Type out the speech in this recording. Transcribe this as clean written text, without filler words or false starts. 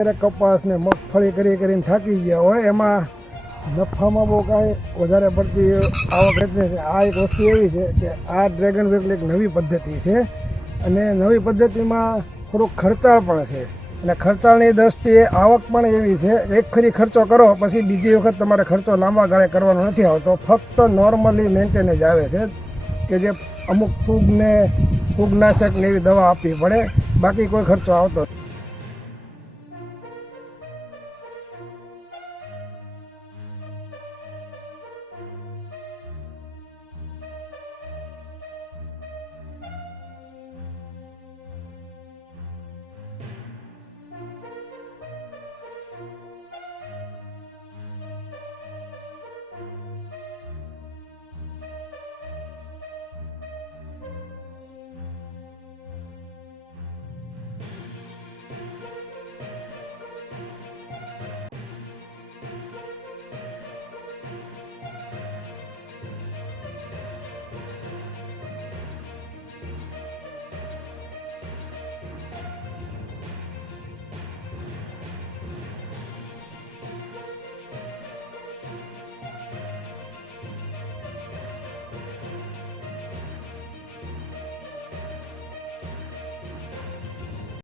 કપાસ ને મગફળી કરીને થાકી ગયા હોય એમાં નફામાં બહુ કાંઈ વધારે પડતી આવક રહેતી નથી. આ એક વસ્તુ એવી છે કે આ ડ્રેગન વેલ એક નવી પદ્ધતિ છે અને નવી પદ્ધતિમાં થોડુંક ખર્ચાળ પણ છે અને ખર્ચાળની દ્રષ્ટિએ આવક પણ એવી છે. એક ફરી ખર્ચો કરો પછી બીજી વખત તમારે ખર્ચો લાંબા ગાળે કરવાનો નથી આવતો. ફક્ત નોર્મલી મેન્ટેનેજ આવે છે કે જે અમુક ફૂગનાશક ને એવી દવા આપવી પડે, બાકી કોઈ ખર્ચો આવતો નથી.